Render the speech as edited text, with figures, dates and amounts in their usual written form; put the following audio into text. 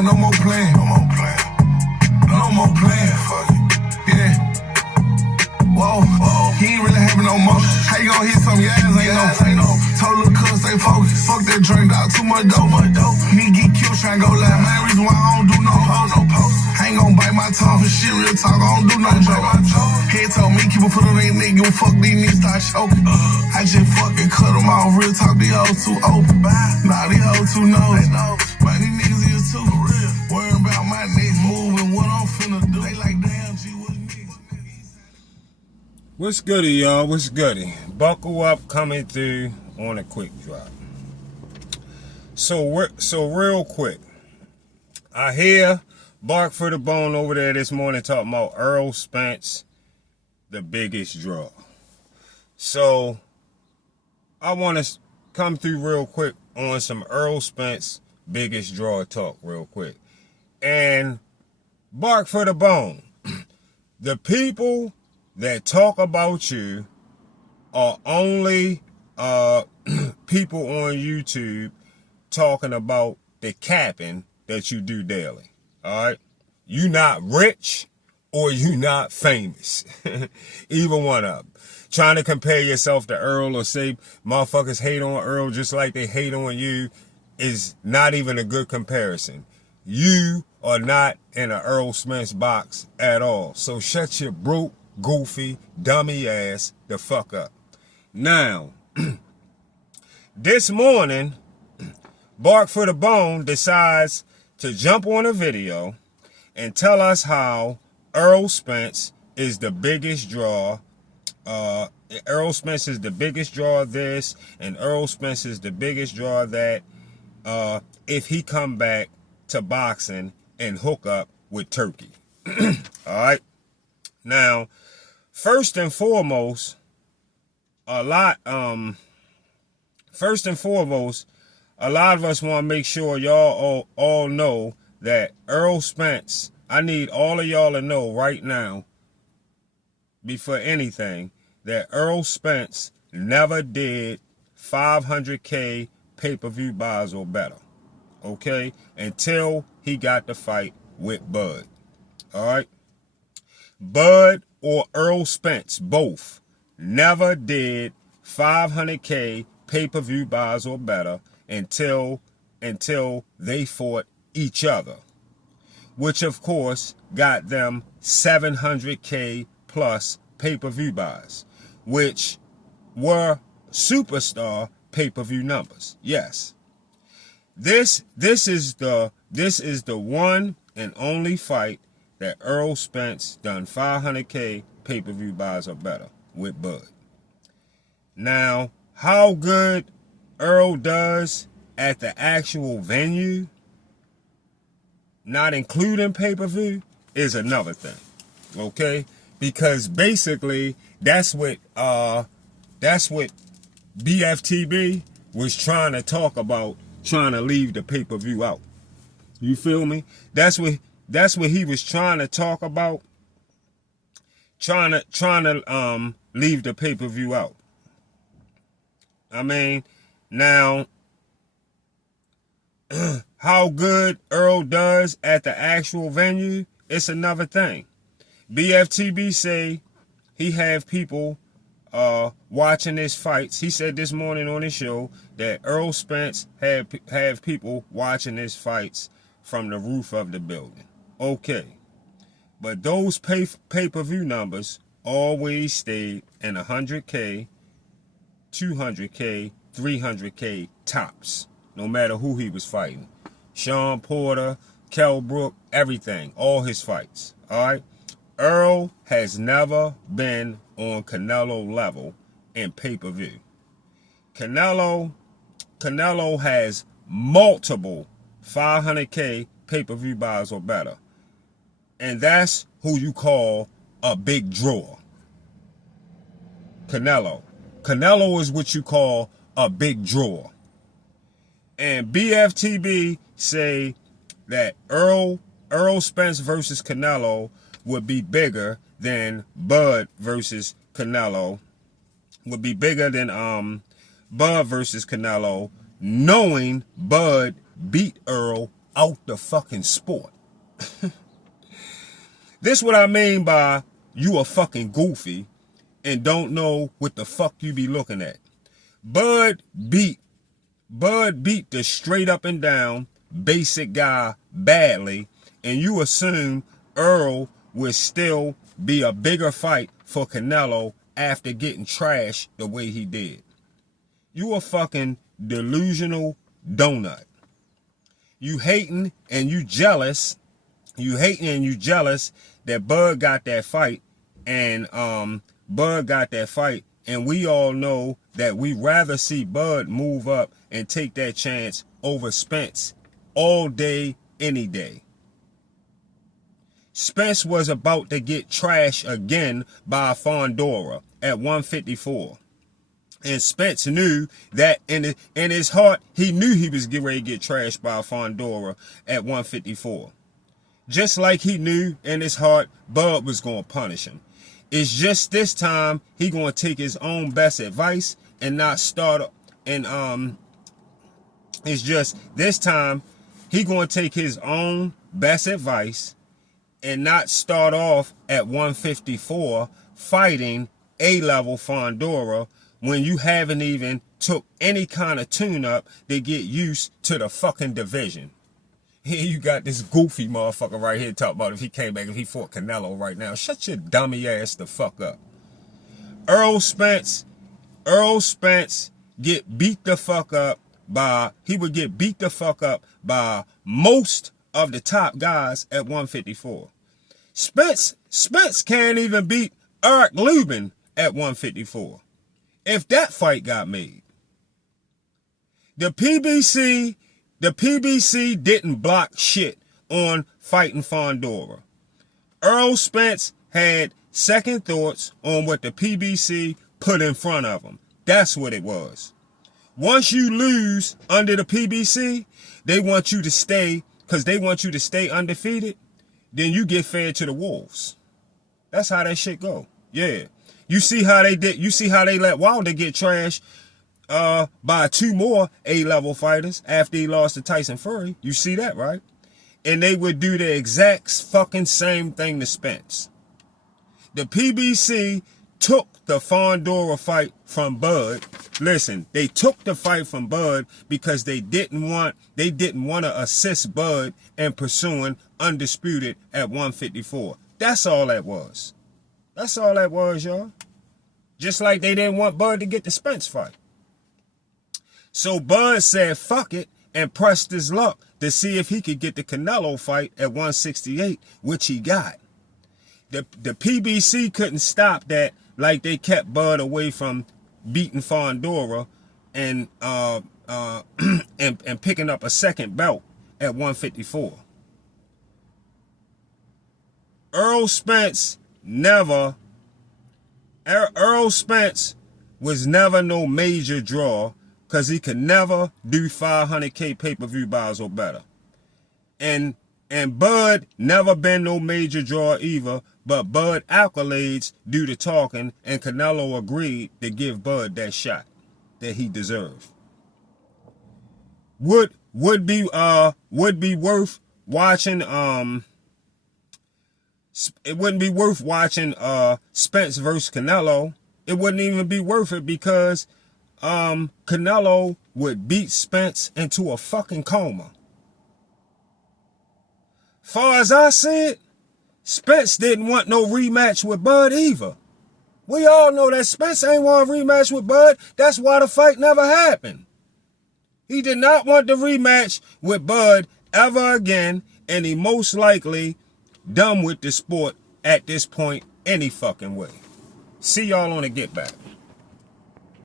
going, no more playing. No more playing. No more playing. Fuck it. Yeah. Whoa. He ain't really having no more. How you gonna hit some? Your ass ain't no. Told little cuz stay focused. Fuck that drink, dog. Too much dope. Me get killed tryna go live. Main reason why I don't do no post. I ain't gon' bite my tongue for shit. Real talk, I don't do no joke. Head told me keep a foot on that nigga. Give a fuck these niggas start choking. I just fucking cut them off. Real talk, these hoes too open. Nah, these hoes too nosy. But these niggas is too real. Worrying about my next move and what I'm finna do. They like, damn, G, what niggas? What's goody, y'all? What's goody? Buckle up, coming through on a quick drop. So real quick, I hear Bark for the Bone over there this morning talking about Errol Spence, the biggest draw. So I want to come through real quick on some Errol Spence biggest draw talk real quick. And Bark for the Bone, the people that talk about you are only people on YouTube talking about the capping that you do daily. All right, you not rich or you not famous. Either one of them. Trying to compare yourself to Errol or say motherfuckers hate on Errol just like they hate on you is not even a good comparison. You are not in an Errol Spence box at all. So shut your broke, goofy, dummy ass the fuck up. Now, this morning, Bark for the Bone decides to jump on a video and tell us how Errol Spence is the biggest draw. Errol Spence is the biggest draw of this, and Errol Spence is the biggest draw of that. If he come back to boxing and hook up with Turkey. All right. Now, first and foremost, a lot of us want to make sure y'all all know that Errol Spence, I need all of y'all to know right now, before anything, that Errol Spence never did 500K pay-per-view buys or better. Okay? Until he got the fight with Bud. All right? Bud or Errol Spence, both, never did 500K pay-per-view buys or better until they fought each other, which of course got them 700K plus pay-per-view buys, which were superstar pay-per-view numbers. Yes, this is the one and only fight that Errol Spence done 500K pay-per-view buys or better with Bud. Now, how good Errol does at the actual venue, not including pay-per-view, is another thing. Okay? Because basically that's what BFTB was trying to talk about, trying to leave the pay-per-view out. You feel me? That's what he was trying to talk about, trying to leave the pay-per-view out. I mean, now, how good Errol does at the actual venue, it's another thing. BFTB say he have people watching his fights. He said this morning on his show that Errol Spence have people watching his fights from the roof of the building. Okay. But those pay-per-view numbers always stayed in 100K, 200K, 300K tops, no matter who he was fighting. Sean Porter, Kell Brook, everything, all his fights. All right. Errol has never been on Canelo level in pay-per-view. Canelo has multiple 500K pay-per-view buys or better. And that's who you call a big draw. Canelo. Canelo is what you call a big draw. And BFTB say that Errol Spence versus Canelo would be bigger than Bud versus Canelo. Would be bigger than Bud versus Canelo, knowing Bud beat Errol out the fucking sport. This what I mean by you a fucking goofy and don't know what the fuck you be looking at. Bud beat the straight up and down basic guy badly, and you assume Errol will still be a bigger fight for Canelo after getting trashed the way he did. You a fucking delusional donut. You hating and you jealous. You hating and you jealous that Bud got that fight, and Bud got that fight, and we all know that we rather see Bud move up and take that chance over Spence all day, any day. Spence was about to get trashed again by Fondura at 154. And Spence knew that in his heart, he knew he was getting ready to get trashed by Fondura at 154. Just like he knew in his heart, Bud was going to punish him. It's just this time, he going to take his own best advice and not start up. And it's just this time, he going to take his own best advice and not start off at 154 fighting A-level Fondura when you haven't even took any kind of tune-up to get used to the fucking division. Here you got this goofy motherfucker right here talking about if he came back, if he fought Canelo right now. Shut your dummy ass the fuck up. Errol Spence get beat the fuck up by, he would get beat the fuck up by most of the top guys at 154. Spence can't even beat Eric Lubin at 154. If that fight got made. The PBC didn't block shit on fighting Fondura. Errol Spence had second thoughts on what the PBC put in front of him. That's what it was. Once you lose under the PBC, they want you to stay, because they want you to stay undefeated, then you get fed to the wolves. That's how that shit go. Yeah. You see how they did, you see how they let Wilder get trashed by 2 more A-level fighters after he lost to Tyson Fury. You see that, right? And they would do the exact fucking same thing to Spence. The PBC took the Fondura fight from Bud. Listen, they took the fight from Bud because they didn't want to assist Bud in pursuing undisputed at 154. That's all that was. That's all that was, y'all. Just like they didn't want Bud to get the Spence fight. So Bud said fuck it and pressed his luck to see if he could get the Canelo fight at 168, which he got. The PBC couldn't stop that, like they kept Bud away from beating Fondura and and picking up a second belt at 154. Errol Spence was never no major draw because he could never do 500K pay-per-view buys or better. And Bud never been no major draw either, but Bud accolades do the talking, and Canelo agreed to give Bud that shot that he deserved. Would be worth watching it wouldn't be worth watching Spence versus Canelo. It wouldn't even be worth it because Canelo would beat Spence into a fucking coma. Far as I see it, Spence didn't want no rematch with Bud either. We all know that Spence ain't want a rematch with Bud. That's why the fight never happened. He did not want the rematch with Bud ever again, and he most likely done with the sport at this point any fucking way. See y'all on the Get Back.